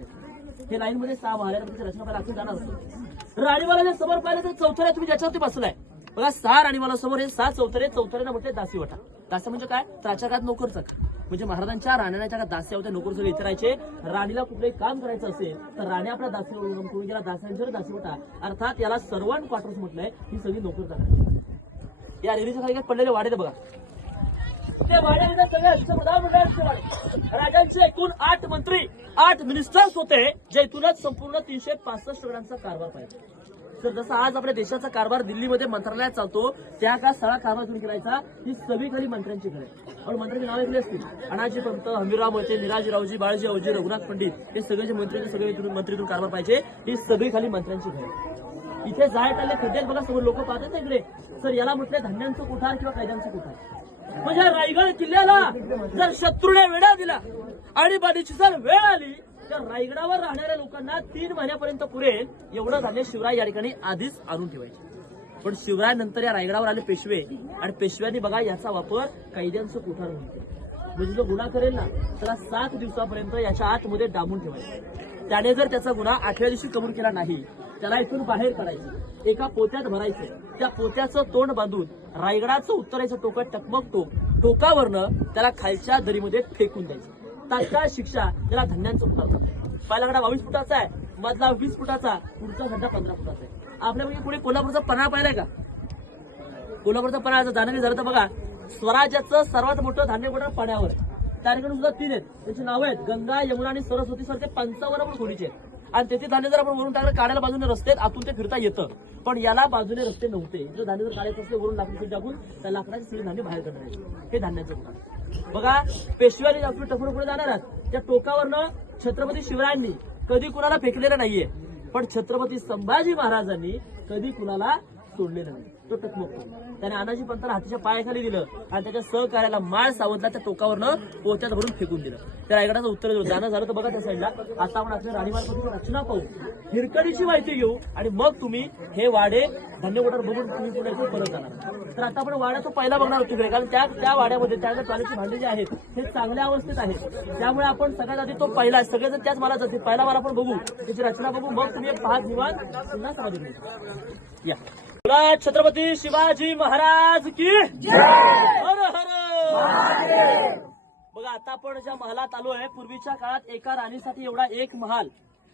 हे लाईन मध्ये 6 महाराजांची रचना पाहिजे असे जाणार असतो. राणीवाला जे समोर पाहिलं तर चौथऱ्या तुम्ही ज्याच्यावरती बसलाय बघा, 6 राणीवाला समोर हे 6 चौथरे. चौथऱ्यानं म्हटले दासीवटा. दासी म्हणजे काय, त्याच्या काळात नोकरचा म्हणजे महाराजांच्या राण्यांच्या काळात दासी होत्या, नोकर सगळे इथे राहायचे. राणीला कुठलंही काम करायचं असेल तर राणी आपल्या दासी करून गेला, दासांच्या दासीवटा अर्थात याला सर्वंट क्वार्टर्स म्हटलंय. ही सगळी नोकरचा करायची. या रेल्वेच्या खाली पडलेले वाडे बघा, ते वाड्यामध्ये सगळे प्रधानमंत्र्यांचे वाडे. राजांचे एकूण 8 मंत्री 8 मिनिस्टर्स होते, जे इथूनच संपूर्ण 365 गडांचा कारभार पाहिजे. तर जसं आज आपल्या देशाचा कारभार दिल्लीमध्ये मंत्रालयात चालतो, त्या का सगळा कारभार तुम्ही करायचा ही सगळी खाली मंत्र्यांची घरे. आपण मंत्र्यांची नाव ऐकली असतील, अनाजी पंत, हंबीरराव मोहिते, निराजीरावजी, बाळाजी अवजी, रघुनाथ पंडित, हे सगळे जे मंत्री सगळे मंत्रीतून कारभार पाहिजे, ही सगळी खाली मंत्र्यांची घरे. इथे जायट आले खड्ड्यात बघा, समोर लोक पाहतात ना इकडे, तर याला म्हटले धान्यांचं कोठार किंवा कायद्यांचं कोठार. म्हणजे रायगड किल्ल्याला जर शत्रूने वेढा दिला आणि बाधीची जर वेळ आली तर रायगडावर राहणाऱ्या लोकांना 3 महिन्यापर्यंत पुरेल एवढं धान्य शिवराय या ठिकाणी आधीच आणून ठेवायचे. पण शिवराय नंतर या रायगडावर आले पेशवे, आणि पेशव्यांनी बघा याचा वापर कैद्यांचं कोठार म्हणून केला. म्हणजे जो गुन्हा करेल ना त्याला 7 दिवसापर्यंत याच्या आतमध्ये डांबून ठेवायचं. त्याने जर त्याचा गुन्हा 8व्या दिवशी कबूल केला नाही, त्याला इथून बाहेर काढायचं, एका पोत्यात भरायचं, त्या पोत्याचं तोंड बांधून रायगडाचं उत्तरेचं टोक टकमक टोकावरनं त्याला खालच्या दरीमध्ये फेकून द्यायचं. तात्काळ शिक्षा त्याला धान्यांचं कोठार. पहिला गडा 22 फुटाचा आहे, मधला 20 फुटाचा, पुढचा खड्डा 15 फुटाचा आहे. आपल्यापैकी पुढे कोल्हापूरचा पन्हाळा पाहिलाय का? कोल्हापूरचा पन्हाळा जाणं झालं तर बघा, स्वराज्याचं सर्वात मोठं धान्य कोठार पाण्यावर. त्या ठिकाणी सुद्धा 3 आहेत, त्याची नावं आहेत गंगा, यमुना आणि सरस्वती. सारखे 55 खोलीचे आहेत. आणि तेथे धान्य जर आपण वरून टाकलं, काढायला बाजूने रस्ते आहेत, आतून ते फिरता येतं. पण याला बाजूने रस्ते नव्हते. जर धान्य जर काढायचं असते वरून लाकडी टाकून त्या लाकडाची सगळी धान्य बाहेर काढायचे. हे धान्याचं कोठार बघा. पेशव्याने आपली टफून पुढे जाणार आहात, त्या टोकावरनं छत्रपती शिवरायांनी कधी कुणाला फेकलेलं नाहीये, पण छत्रपती संभाजी महाराजांनी कधी कुणाला सोडलेलं नाही. तो टकमक त्याने अनाजी पंताला हातीच्या पायाखाली दिलं आणि त्याच्या सहकार्याला माळ सावधला त्या टोकावरनं पोत्यात भरून फेकून दिलं. त्या रायगडाचं उत्तर जाणं झालं तर बघा त्या साईडला. आता आपण आपल्या राणीमार्फत रचना पाहू, हिरकणीची माहिती घेऊ, आणि मग तुम्ही हे वाडे धान्य कोठार बघून तुम्ही पुढे परत जाणार. तर आता आपण वाडा तो पहिला बघणार होतो तिकडे, कारण त्या वाड्यामध्ये त्या टॉयलेटची भांडी जे आहेत हे चांगल्या अवस्थेत आहेत. त्यामुळे आपण सगळ्यात आधी तो पहिला, सगळेजण त्याच मला जातील, पहिला मला आपण बघू, त्याची रचना बघू, मग तुम्ही 5 निवांत पुन्हा समाधी या. छत्रपती शिवाजी महाराज की हर हर. बघा आता आपण ज्या महालात आलो आहे, पूर्वीच्या काळात एका राणीसाठी एवढा एक महाल,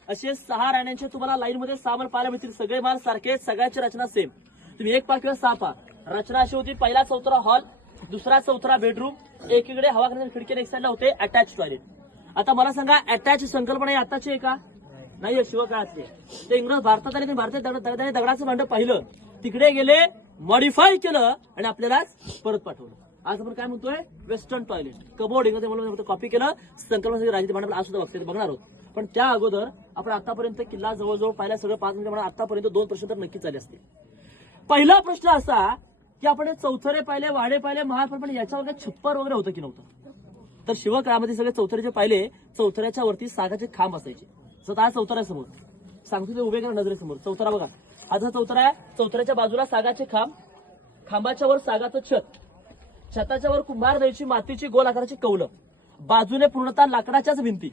असे 6 राण्यांचे तुम्हाला लाईन मध्ये 6 महाल पाहायला मिळतील. सगळे महाल सारखे, सगळ्याची रचना सेम. तुम्ही 1 पहा किंवा 6 पहा. रचना अशी होती, पहिला चौथरा हॉल, दुसरा चौथरा बेडरूम, एकीकडे हवा करण्याच्या खिडकी एक साईडला होते अटॅच टॉयलेट. आता मला सांगा, अटॅच संकल्पना आताची आहे का? नाही, शिवकाळातली. ते इंग्रज भारतात आले, भारतीय दगडाचं भांड पाहिलं, तिकडे गेले, मॉडिफाय केलं आणि आपल्याला परत पाठवलं. आज आपण काय म्हणतोय, वेस्टर्न टॉयलेट, कबोर्ड इंग्रजी कॉपी केलं. संकल्पना राजनीती भांडवल आज सुद्धा बघणार आहोत. पण त्या अगोदर आपण आतापर्यंत किल्ला जवळजवळ पाहिला, सगळं 5 मिनिटं म्हणा, आतापर्यंत 2 प्रश्न तर नक्की झाले असतील. पहिला प्रश्न असा की आपण हे चौथरे पाहिले, वाडे पाहिले, महाल, पण याच्यावर काही छप्पर वगैरे होतं की नव्हतं? तर शिवकाळामध्ये सगळे चौथरे जे पाहिले, चौथऱ्याच्या वरती सागाचे खांब असायचे. स्वतः चौथऱ्या समोर सांगतो ते उभे करा नजरेसमोर. चौथरा बघा, आज हा चौथरा आहे. चौथऱ्याच्या बाजूला सागाचे खांब, खांबाच्या वर सागाचं छत, छताच्या वर कुंभार द्यायची मातीची गोल आकाराची कौलं, बाजूने पूर्णतः लाकडाच्याच भिंती,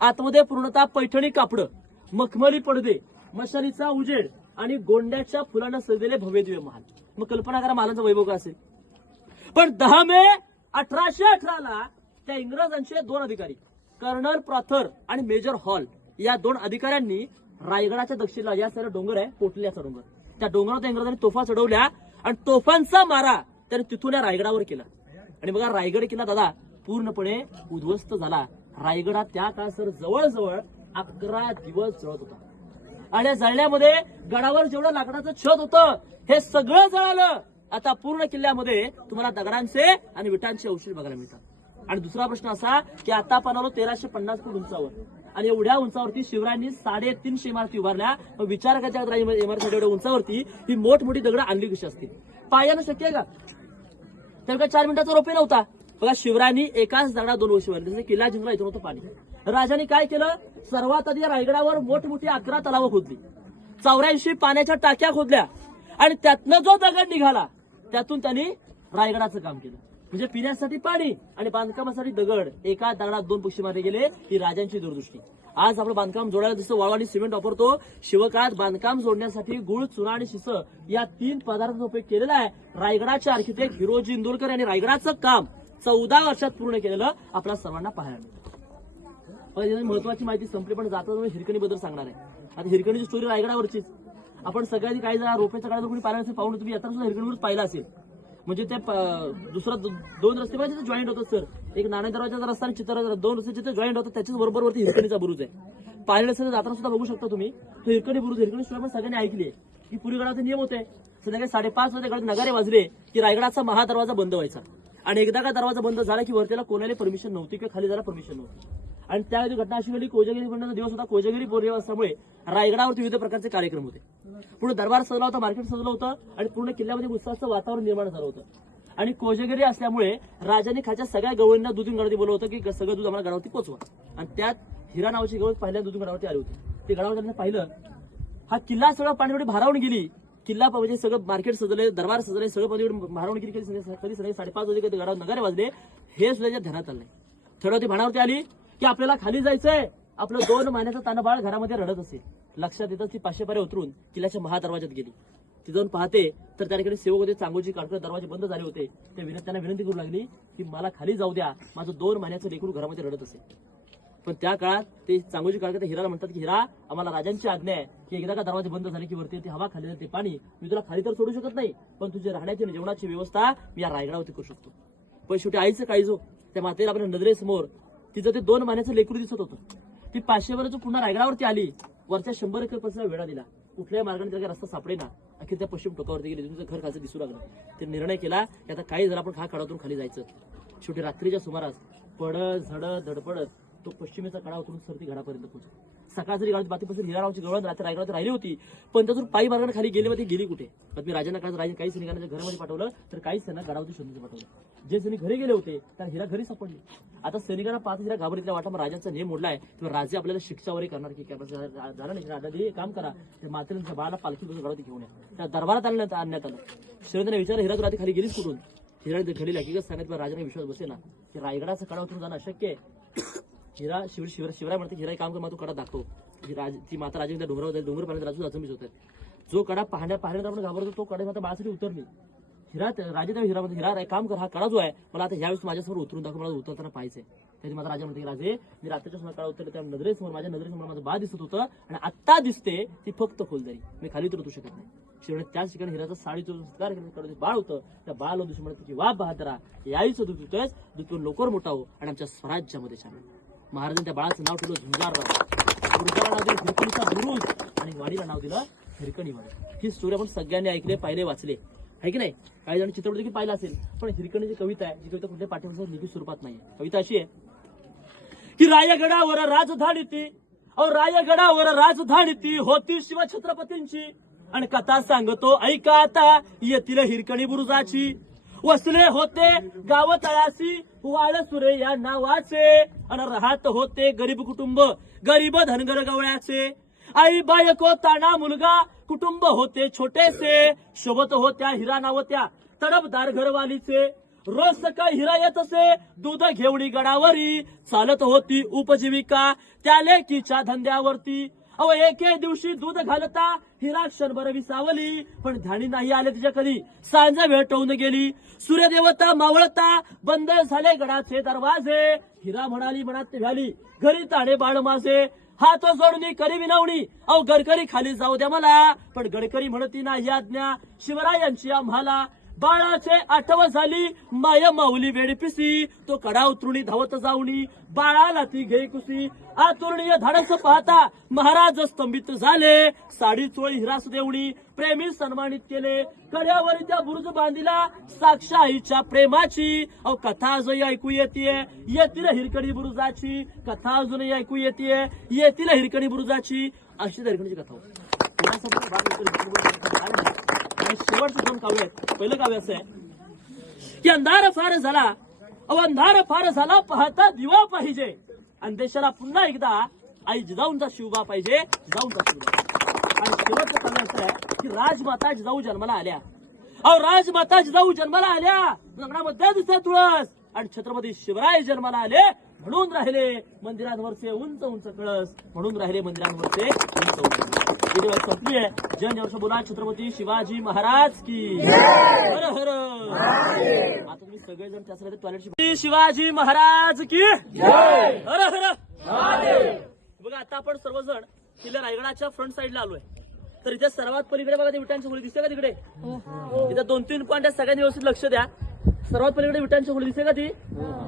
आतमध्ये पूर्णतः पैठणी कापड, मखमली पडदे, मशालीचा उजेड आणि गोंड्याच्या फुलांना सजलेले भव्यदिव्य महाल. मग कल्पना करा महालांचा वैभव का असेल. पण 10 मे 1818 त्या इंग्रजांचे 2 अधिकारी, कर्नल प्रॉथर आणि मेजर हॉल, या 2 अधिकाऱ्यांनी रायगडाच्या दक्षिणेला, या साईडला डोंगर आहे, पोटल्याचा डोंगर, त्या डोंगरावर त्या इंग्रजांनी तोफा चढवल्या आणि तोफांचा मारा त्याने तिथून या रायगडावर केला. आणि बघा रायगड किल्ला दादा पूर्णपणे उद्ध्वस्त झाला. रायगडात त्या काळात सर जवळजवळ 11 दिवस जळत होता. आणि जळण्यामध्ये गडावर जेवढं लाकडाचं छत होतं हे सगळं जळालं. आता पूर्ण किल्ल्यामध्ये तुम्हाला दगडांचे आणि विटांचे अवशेष बघायला मिळतात. आणि दुसरा प्रश्न असा की आता आपण आलो 1350 फूट उंचावर, आणि एवढ्या उंचावरती शिवरायांनी 350 इमारती उभारल्या. मग विचार करायच्या इमारती एवढ्या उंचावरती ही मोठमोठी दगड आणली कशी असतील? पायानं शक्य आहे का? त्यावेळी 4 मिनिटाचा रोपे नव्हता. बघा शिवरायांनी एकाच दगडात 2 वर्ष उभारली. जसं किल्ला जिंकला इथून होतं पाणी. राजांनी काय केलं, सर्वात आधी रायगडावर मोठमोठी 11 तलावं खोदली, 84 पाण्याच्या टाक्या खोदल्या, आणि त्यातनं जो दगड निघाला त्यातून त्यांनी रायगडाचं काम केलं. म्हणजे पिण्यासाठी पाणी आणि बांधकामासाठी दगड, एका दगडात 2 पक्षी मारले गेले. ही राजांची दूरदृष्टी. आज आपलं बांधकाम जोडायला जसं वाळू आणि सिमेंट वापरतो, शिवकाळात बांधकाम जोडण्यासाठी गुळ, चुना आणि शिस या 3 पदार्थांचा उपयोग केलेला आहे. रायगडाचे आर्किटेक्ट हिरोजी इंदोरकर यांनी रायगडाचं काम 14 वर्षात पूर्ण केलेलं आपल्या सर्वांना पाहायला मिळतं. पण महत्वाची माहिती संपली, पण जाता हिरकणी बद्दल सांगणार आहे. आता हिरकणीची स्टोरी रायगडावरचीच. आपण सगळ्यांनी काही जरा रोपेच्या काळात कोणी पाहिलं असेल, पाहून तुम्ही आता सुद्धा हिरकणीवर पाहिला असेल. म्हणजे ते दुसरा 2 रस्ते पाहिजे जॉईंट होतात सर. एक नाणे दरवाजाचा रस्ता आणि चित्र 2 रस्ते जिथे जॉईंट होतात त्याच्याच बरोबर वरती हिरकणीचा बुरुज आहे. पाहिलं असेल जाताना सुद्धा बघू शकता तुम्ही. तो हिरकणी बुरुज, हिरकणी स्टोरी पण सगळ्यांनी ऐकली आहे की पूर्वी गडाचे नियम होते. संध्याकाळी 5:30 वाजता गडात नगारे वाजले की रायगडाचा महादरवाजा बंद व्हायचा. आणि एकदा का दरवाजा बंद झाला की वरतीला कोणाला परमिशन नव्हती किंवा खाली जायला परमिशन नव्हती. आणि त्यावेळी घटना अशी घडली, कोजागिरी पौर्णिमेचा दिवस होता. कोजागिरी पौर्णिमा असल्यामुळे रायगडावरती विविध प्रकारचे कार्यक्रम होते. पूर्ण दरबार सजला होता, मार्केट सजलं होतं आणि पूर्ण किल्ल्यामध्ये उत्साहाचं वातावरण निर्माण झालं होतं. आणि कोजागिरी असल्यामुळे राजाने खालच्या सगळ्या गवळींना दूध गडावरती बोलवलं होतं की सगळं दूध आम्हाला गडावरती पोचवा. आणि त्यात हिरा नावाची गवळ पहिल्या दूध गडावरती आली होती. ते गडावर त्यांनी पाहिलं, हा किल्ला सगळं पाणीवडी भारावून गेली. किल्ला म्हणजे सगळं मार्केट सजले, दरबार सजले, सगळं पाणीवडी भारावून गेली. कधी 5:30 वाजले कधी गडावर नगारे वाजले, हे सुद्धा ध्यानात आलं नाही. थोडं ती भानावरती आली की आपल्याला खाली जायचंय. आपलं 2 महिन्याचं तानबाळ घरामध्ये रडत असेल. लक्षात येतं ती 500 पायऱ्या उतरून किल्ल्याच्या महादरवाज्यात गेली. ती जाऊन पाहते तर त्या ठिकाणी सेवक होते, चांगोजी काढकर, दरवाजे बंद झाले होते. त्यांना विनंती करू लागली की मला खाली जाऊ द्या, माझं 2 महिन्याचं लेकरू घरामध्ये रडत असेल. पण त्या काळात ते चांगोजी काढकर हिराला म्हणतात की हिरा, आम्हाला राजांची आज्ञा आहे की एकदा का दरवाजे बंद झाले की वरती ती हवा, खाली ते पाणी, मी तुला खाली तर सोडू शकत नाही, पण तुझी राहण्याची आणि जेवणाची व्यवस्था मी या रायगडावरती करू शकतो. पण शेवटी आईचं काळीजो त्या मातेला आपल्या नजरेसमोर तिचं ते 2 महिन्याचं लेकरू दिसत होतं. ती 500 वर्ष पुन्हा रायगडावरती आली. वरच्या 100 एकर पसरा वेळा दिला. कुठल्याही मार्गाने त्याला रस्ता सापडे ना. अखेर त्या पश्चिम टोकावरती गेली. तुमचं घर खालचं दिसू लागलं. ते निर्णय केला की आता काही जरा आपण कडातून खाली जायचं. शेवटी रात्रीच्या सुमारास पडत झडत धडपडत तो पश्चिमेचा कडा उतरून सरती घरापर्यंत पोहोचला. सकाळ जरी गावात बातीपासून हिरारावची गवळण रात्री रायगडावर राहिली होती, पण त्यातून पायी मार्गाने खाली गेली. ती गेली कुठे? पण मी राजांना काळात राजा काही सैनिकांना घरामध्ये पाठवलं तर काही सैनिक गडावरती शोधून पाठवलं. जे सैनिक घरी गेले होते त्याला हिरा घरी सापडली. आता सैनिकांना 5 हिरा घाबरलेल्या वाटा. मग राजाचा नियम मोडलाय किंवा राजे आपल्याला शिक्षा वगैरे करणार की झालं नाही. राजा काम करा, ते मातेच्या बाळाला पालखी गडावरती घेऊन या. त्या दरबारात आणण्यात आलं. शिवरायांना विचारलं, हिरा तू रात्री खाली गेलीस कुठून? हिराने घडीला हकीकत सांगितलं. राजाने विश्वास बसे ना की रायगडाचा कडा उतरून जाणं अशक्य आहे. हिरा शिवराय म्हणते हिरा काम कर, मग तू कडा दाखव. ती माता राजा त्या डोंगर पाण्यात राजू अचंबित होत. जो कडा पाहण्यात आपण घाबरतो तो कडा माता बाळासाठी उतरली. हिरा राजे त्या हिरा म्हणते, हिरा काम कर, हा कडा जो आहे मला आता ह्यावेळेस माझ्यासमोर उतरून दाखव, मला उतरताना पाहायचंय. त्याची माता राजा म्हणते, राजे मी रात्रीच्या समोर कडा उतरले, त्या नजरेसमोर माझ्या नजरेसमोर माझं बाळ दिसत होतं आणि आत्ता दिसते ती फक्त खोलदरी, मी खाली उतरू शकत नाही. शिवने त्याच ठिकाणी हिराचा साडीचा संस्कार केला. बाळ होतं, त्या बाळाला दिवशी म्हणत की वा बहादरा, याईचं दूध होतोयस, दूध लवकर मोठा हो आणि आमच्या स्वराज्यामध्ये छान. महाराजांनी त्या बाळाचं नाव ठेवलं झुंजारराव. बुरुजाला नाव दिलं हिरकणीचा बुरुज आणि वाडीला नाव दिलं हिरकणी वाडी. ही स्टोरी आपण सगळ्यांनी ऐकले, पाहिले, वाचले आहे की नाही? काही जण चित्रपट देखील पाहिला असेल. पण हिरकणीची कविता आहे, जी कविता कुठल्या पाठ्यपुस्तकात लिखित स्वरूपात नाही. कविता अशी आहे की रायगडावर राजधानी ती, रायगडावर राजधानी ती होती शिवछत्रपतींची, आणि कथा सांगतो ऐका आता येथील हिरकणी बुरुजाची. वसले होते गाव तळाशी वाळ सुरे या नावाचे, आणि राहत होते गरीब कुटुंब, गरीब धनगर गवळ्याचे. आई बायको ताना मुलगा, कुटुंब होते छोटेसे, शोभत होत्या हिरा नावत्या तडफदार घरवालीचे. रोज सकाळी हिरा येत असे दूध घेवडी गडावरी, चालत होती उपजीविका त्या लेकीच्या धंद्यावरती. अहो एके दिवशी दूध घालता हिरा क्षणभर विसावली, पण ध्यानी नाही आले तिच्या कधी, सांज भेटवून गेली. सूर्यदेवता मावळता बंद झाले गडाचे दरवाजे, हिरा म्हणाली मनात झाली घरी ताणे बाळ माझे. हात जोडून करी विनवणी, अहो गडकरी खाली जाऊ द्या मला, पण गडकरी म्हणती नाही आज्ञा शिवरायांची आम्हाला. बाळाचे आठव झाली माय माऊली वेडपिसी, तो कडा उतरुणी धावत जाऊनी बाळाला ती घे कुसी. आतुरणीय धाडस पाहता महाराज स्तंभित झाले, साडी चोळी हिरास देवणी प्रेमी सन्मानित केले. कड्यावर त्या बुरुज बांधिला साक्ष आईच्या प्रेमाची, अहो कथा अजूनही ऐकू येते येथील हिरकणी बुरुजाची. कथा अजूनही ऐकू येते येथील हिरकणी बुरुजाची. अशी हिरकणीची कथा होती. शेवटचं 2 काव्य आहेत. पहिलं काव्य असं आहे की अंधार फार झाला, अंधार फार झाला पाहता दिवा पाहिजे, आणि देशाला पुन्हा एकदा आई जिजाऊंचा शिवबा पाहिजे, जिजाऊंचा शिवबा. आणि शेवटचं काव्य असं आहे की राजमाता जिजाऊ जन्माला आल्या. राजमाता जिजाऊ जन्माला आल्या, लग्नामध्ये दिसते तुळस, आणि छत्रपती शिवराय जन्माला आले म्हणून राहिले मंदिरांवरचे उंच उंच कळस, म्हणून राहिले मंदिरांवरचे उंच उंच कळस. ही दिवस संपली आहे. जन वर्ष बोला छत्रपती शिवाजी महाराज की हर हर. आता तुम्ही सगळेजण त्यासाठी टॉयलेटची शिवाजी महाराज की हर हर. बघा आता आपण सर्वजण किल्ले रायगडाच्या फ्रंट साईडला आलोय. तर इथे सर्वात पलीकडे बघा ते विटांची खोली दिसते का तिकडे? इथे 2-3 पॉईंट आहे, सगळ्यांनी व्यवस्थित लक्ष द्या. सर्वात पलीकडे विटांची खोली दिसते का?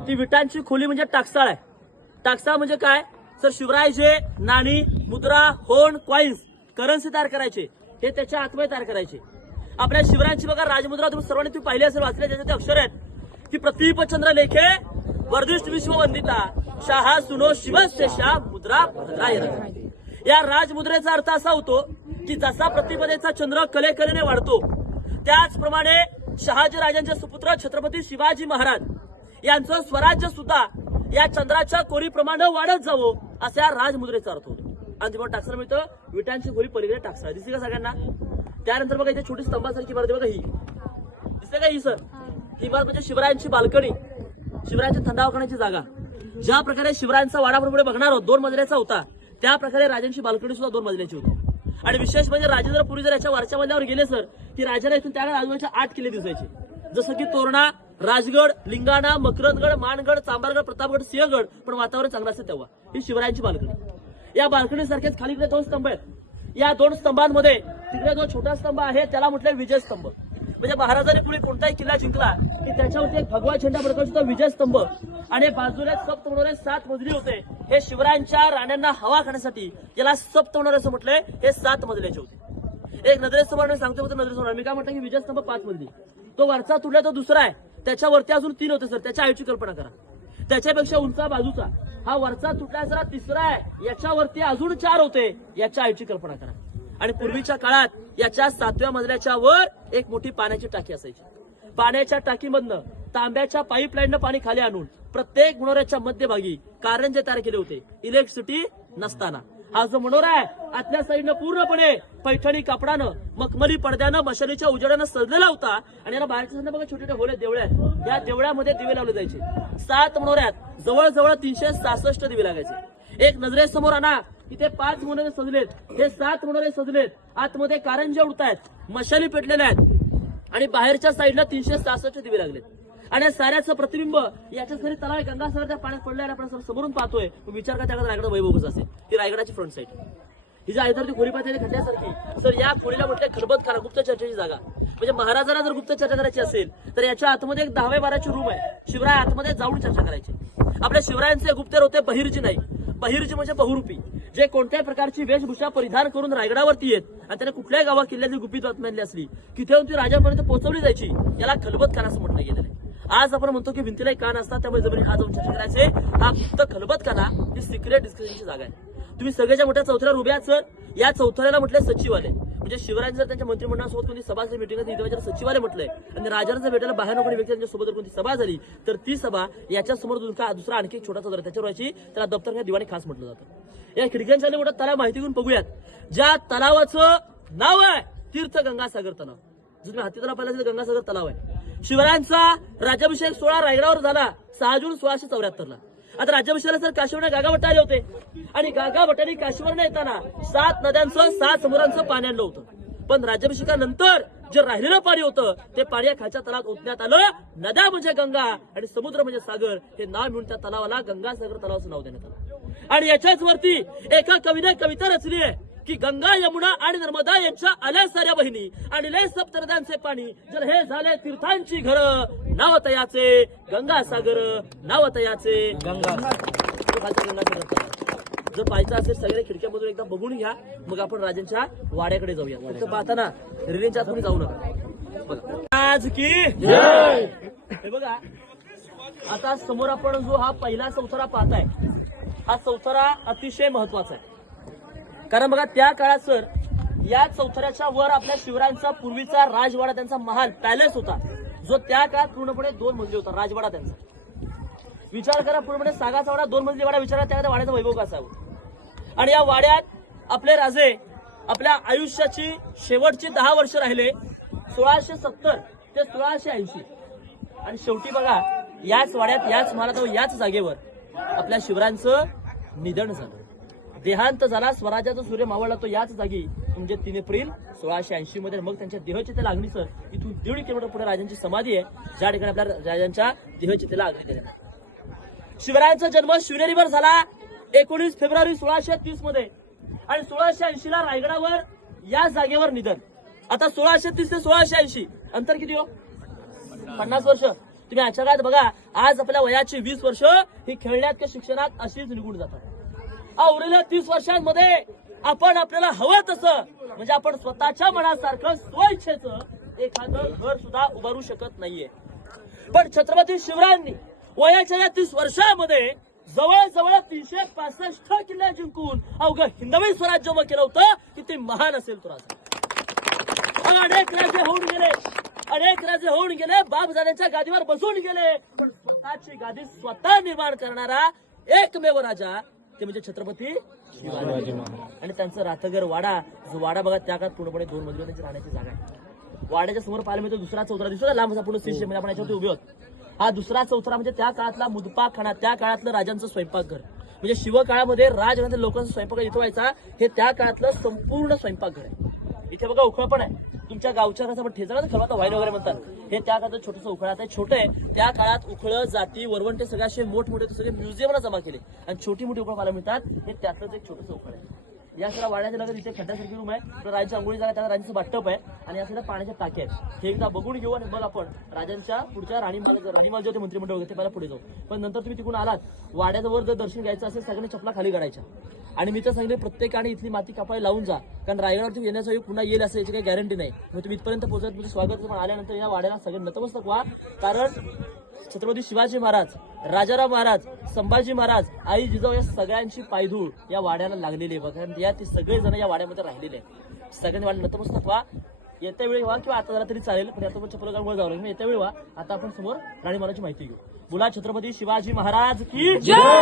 ती विटांची खोली म्हणजे टाकसाळ आहे. टाकसाळ म्हणजे काय? सर शिवरायचे नाणी, मुद्रा, होन, कॉइन्स, करन्सी तयार करायचे, हे त्याच्या आतमध्ये तयार करायचे. आपल्या शिवरायांची बघा राजमुद्रा तुम्ही सर्वांनी तुम्ही पाहिली असेल, वाचले, ज्याचे ते अक्षर आहेत की प्रतीपचंद्र लेखे वर्धिष्ठ विश्ववंदिता शाह सुनो शिवशेषा मुद्रा भद्राय. या राजमुद्रेचा अर्थ असा होतो की जसा प्रतिपदेचा चंद्र कलेकलेने वाढतो त्याचप्रमाणे शहाजी राजांचे सुपुत्र छत्रपती शिवाजी महाराज यांचं स्वराज्य सुद्धा या चंद्राच्या कोरीप्रमाणे वाढत जावं असा राजमुद्रेचा अर्थ होतो. आणि जेव्हा टाकसाळ मिळतं विटांची खोली पलीकडे टाकसाळ दिसते का सगळ्यांना? त्यानंतर बघा इथे छोटी स्तंभासारखी इमारत बघा, ही दिसते का? ही सर ही इमारत म्हणजे शिवरायांची बाल्कनी, शिवरायांच्या थंडावा करण्याची जागा. ज्या प्रकारे शिवरायांचा वाडा पुढे बघणार आहोत 2 मजल्याचा होता, त्या प्रकारे राजांची बाल्कनी सुद्धा 2 मजल्याची होती. आणि विशेष म्हणजे राजे जर पूर्वी जर याच्या वरच्या मजल्यावर गेले सर की राजाला इथून त्याकडे आजूबाजूच्या 8 किल्ले दिसायचे, जसं की तोरणा, राजगड, लिंगाणा, मकरंदगड, मानगड, चांभारगड, प्रतापगड, सिंहगड. पण वातावरण चांगलं असतं तेव्हा. ही शिवरायांची बाल्कनी. या बाल्कनी सारखेच खालीकडे 2 स्तंभ आहेत. या 2 स्तंभांमध्ये तिकडे जो छोटा स्तंभ आहे त्याला म्हटलं विजय स्तंभ. म्हणजे महाराजांनी पुढे कोणताही किल्ला जिंकला की त्याच्यावरती एक भगवा झेंडा फडकवतो विजय स्तंभ. आणि बाजूला सप्तमनोरे 7 मजली होते. हे शिवरायांच्या राण्यांना हवा खाण्यासाठी याला सप्तमनोरे असं म्हटलंय. हे 7 मजल्याचे होते. एक नजरेसमोर सांगतो नजरेसमोर मी काय म्हटलं की विजय स्तंभ 5 मजली. तो वरचा तुटला तो दुसरा आहे, त्याच्यावरती अजून 3 होते सर. त्याच्या आईची कल्पना करा. त्याच्यापेक्षा उंचा बाजूचा हा वरचा तुटला जरा तिसरा आहे, याच्यावरती अजून 4 होते. याच्या आईची कल्पना करा. आणि पूर्वीच्या काळात याच्या 7व्या मजल्याच्या वर एक मोठी पाण्याची टाकी असायची. पाण्याच्या टाकीमधनं तांब्याच्या पाईपलाईननं पाणी खाली आणून प्रत्येक मनोऱ्याच्या मध्यभागी कारंजे तयार केले होते इलेक्ट्रिसिटी नसताना. हा जो मनोरा आहे आतल्या साईडनं पूर्णपणे पैठणी कापडानं मखमली पडद्यानं मशालीच्या उजेडानं सजलेला होता. आणि याला बाहेरच्या साईडनं बघा छोटे छोटे होले देवळे आहेत. या देवळ्यामध्ये दिवे लावले जायचे. 7 मनोऱ्यात जवळजवळ 366 दिवे लागायचे. एक नजरेसमोर आणा, इथे 5 मनोरे सजलेत, हे 7 मनोरे सजलेत. आतमध्ये कारंजे उडतायत, मशाली पेटलेल्या आहेत आणि बाहेरच्या साईडला 366 दिवे लागलेत. आणि या साऱ्याचं प्रतिबिंब याच्या घरी तलाव गंगासागर त्या पाण्यात पडलं आहे. आपण समोरून पाहतोय. विचार का त्याकडे रायगड वैभवच असेल. ही रायगडाची फ्रंट साईड. ही जी आहे तर ती खोली पाहिजे खड्ड्यासारखी. सर या खोलीला म्हटलं खलबतखाना, गुप्त चर्चेची जागा. म्हणजे महाराजांना जर गुप्त चर्चा करायची असेल तर याच्या आतमध्ये एक 10-12ची रूम आहे. शिवराय आतमध्ये जाऊन चर्चा करायची. आपल्या शिवरायांचे गुप्तेर होते बहिर्जी नाही. बहिर्जी म्हणजे बहुरूपी, जे कोणत्याही प्रकारची वेशभूषा परिधान करून रायगडावरती येत आणि त्याने कुठल्याही गावा किल्ल्याची गुपित बातमी आणली असली की तिथे ती राजापर्यंत पोहोचवली जायची. याला खलबतखाना असं म्हटलं गेलेलं आहे. आज आपण म्हणतो की भिंतीलाही कान असतात, त्यामुळे जमिनी हात जाऊन चर्चा करायचे. हा गुप्त खलबतखाना ही सिक्रेट डिस्कशनची जागा आहे. तुम्ही सगळ्याच्या मोठ्या चौथऱ्यावर उभ्या आहात सर. या चौथऱ्याला म्हटलंय सचिवालय. म्हणजे शिवरायांनी जर त्यांच्या मंत्रिमंडळासोबत कोणती सभा झाली, मिटिंग झाली, तेव्हा सचिवालय म्हटलंय. आणि राजांना भेटायला बाहेर कोणी व्यक्ती त्यांच्यासोबत जर कोणती सभा झाली तर ती सभा याच्या समोर दुसरा आणखी एक छोटासा दर त्याच्यावर व्हायची. त्याला दप्तर किंवा दिवाणी खास म्हटलं जातं. या खिडक्यांच्या मोठा तलाव माहिती घेऊन बघूयात. ज्या तलावाचं नाव आहे तीर्थ गंगासागर तलाव. जो तुम्ही हाती तलाव पाहिला गंगासागर तलाव आहे. शिवरायांचा राज्याभिषेक सोहळा रायगडावर झाला 6 जून 1674ला. आता राज्याभिषेकाला सर काशीवरने गागाभट्ट आले होते आणि गागाभट्टांनी काशीवरने येताना 7 नद्यांचं 7 समुद्रांचं पाणी आणलं होतं. पण राज्याभिषेकानंतर जे राहिलेलं पाणी होतं ते पाणी खालच्या तलावात ओतण्यात आलं. नद्या म्हणजे गंगा आणि समुद्र म्हणजे सागर हे नाव मिळून त्या तलावाला गंगासागर तलावाचं नाव देण्यात आलं. आणि याच्याच वरती एका कवीने कविता रचली आहे की गंगा यमुना आणि नर्मदा यांच्या आल्या साऱ्या बहिणी आणि लय सप्त नद्यांचे पाणी जर हे झाले तीर्थांची घर नावतयाचे गंगासागर नावतयाचे गंगासागर. जर पाहायचं असेल सगळ्या खिडक्यामधून एकदा बघून घ्या. मग आपण राजांच्या वाड्याकडे जाऊया. फक्त पाहताना रेल्वेच्या आतून जाऊ नका. बघा आज की हे बघा. आता समोर आपण जो हा पहिला चौथरा पाहताय हा चौथरा अतिशय महत्वाचा आहे. कारण बघा त्या काळात सर या चौथऱ्याच्या वर आपल्या शिवरायांचा पूर्वीचा राजवाडा त्यांचा महाल पॅलेस होता, जो त्या काळात पूर्णपणे 2 मजली होता. राजवाडा त्यांचा विचार करा. पूर्णपणे सागाचा वाडा 2 मजली वाडा विचारा. त्या वाड्याचा वैभव कसा आहे. आणि या वाड्यात आपले राजे आपल्या आयुष्याची शेवटची 10 वर्ष राहिले 1670 ते 1680. आणि शेवटी बघा याच वाड्यात, याच महाराज, याच जागेवर आपल्या शिवरायांचं निधन झालं, देहांत झाला. स्वराज्याचा सूर्य मावळला तो याच जागी म्हणजे 3 एप्रिल 1680 मध्ये. मग त्यांच्या देहचितेला अग्नीसर इथून 1.5 किलोमीटर पुढे राजांची समाधी आहे, ज्या ठिकाणी आपल्या राजांच्या देहचितेला अग्नी दिला. शिवरायांचा जन्म शिवनेरीवर झाला 19 फेब्रुवारी 1630 मध्ये आणि 1680 ला रायगडावर या जागेवर निधन. आता 1630 ते 1680 अंतर किती हो? 50 वर्ष. तुम्ही आजच्या काळात बघा, आज आपल्या वयाची 20 वर्ष ही खेळण्यात किंवा शिक्षणात अशीच निघून जातात. उरलेल्या 30 वर्षांमध्ये आपण आपल्याला हवं तसं म्हणजे आपण स्वतःच्या मनासारखं स्वइच्छेचं एखादं घर सुद्धा उभारू शकत नाहीये. पण छत्रपती शिवरायांनी वयाच्या या 30 वर्षांमध्ये जवळजवळ 365 किल्ले जिंकून अवघं हिंदवी स्वराज्य उभं केलं होतं. किती महान असेल तो राजा. अनेक राजे होऊन गेले, अनेक राजे होऊन गेले, बापजाद्यांच्या गादीवर बसून गेले, पण स्वतःची गादी स्वतः निर्माण करणारा एकमेव राजा ते म्हणजे छत्रपती शिवाजी महाराज. आणि त्यांचं रातगर वाडा, जो वाडा बघा त्या काळात पूर्णपणे 2 मजली त्यांची राहण्याची जागा आहे. वाड्याच्या समोर पाहायला मिळतो दुसरा चौथरा दिसतो लांब पूर्ण स्टेशन मध्ये आपण याच्यावरती उभे आहोत. हा दुसरा चौथरा म्हणजे त्या काळातला मुदपाखाना, त्या काळातलं राजांचं स्वयंपाकघर. म्हणजे शिवकाळामध्ये राजघराण्यातील लोकांचा स्वयंपाक इथं व्हायचा. हे त्या काळातलं संपूर्ण स्वयंपाकघर आहे. इथे बघा उखळ पण आहे. तुमच्या गावच्या कसं ठेचा खरं वाईन वगैरे म्हणतात, हे त्या काळात छोटंसं उखळात आहे. छोटं आहे, त्या काळात उखळ, जाती, वरवंटे सगळे असे मोठमोठे सगळे म्युझियमला जमा केले आणि छोटी मोठी उखळ पाहायला मिळतात. हे त्यातलंच एक छोटंसं उखळ आहे. या सगळ्या वाड्याच्या लगत इथे खड्ड्यासारखी रूम आहे, राजाची आंघोळी जागा, त्याला राजाचं बाटप आहे आणि या सगळ्या पाण्याच्या टाक्या आहेत. हे एकदा बघून घेऊ आणि मग आपण राजांच्या पुढच्या राणीमाल जे होते मंत्रिमंडळ होते ते पहिला पुढे जाऊ. पण नंतर तुम्ही तिकडून आलात, वाड्याजवळ जर दर्शन घ्यायचं असेल सगळ्यांनी चपला खाली काढायच्या. आणि मी तर सांगितले प्रत्येकाने इथली माती कापायला लावून जा, कारण रायगडावरती येण्याचा वेळी पुन्हा येईल असं याची काही गॅरंटी नाही. मग तुम्ही इथपर्यंत पोहोचत तुमचं स्वागत. पण आल्यानंतर या वाड्याला सगळं नतमस्तक व्हा, कारण छत्रपती शिवाजी महाराज, राजाराम महाराज, संभाजी महाराज, आई जिजाऊ या सगळ्यांची पायधूळ या वाड्याला लागलेली आहे. कारण या ते सगळे जण या वाड्यामध्ये राहिलेले आहेत. सगळ्यांनी वाड्या नतमस्तक व्हा. येत्या वेळी व्हा किंवा आता झाला तरी चालेल, पण आता चप्पल घालून जावं लागेल. येत्या वेळी व्हा. आता आपण समोर राणी महाराजची माहिती घेऊ. बोला छत्रपती शिवाजी महाराज की जय.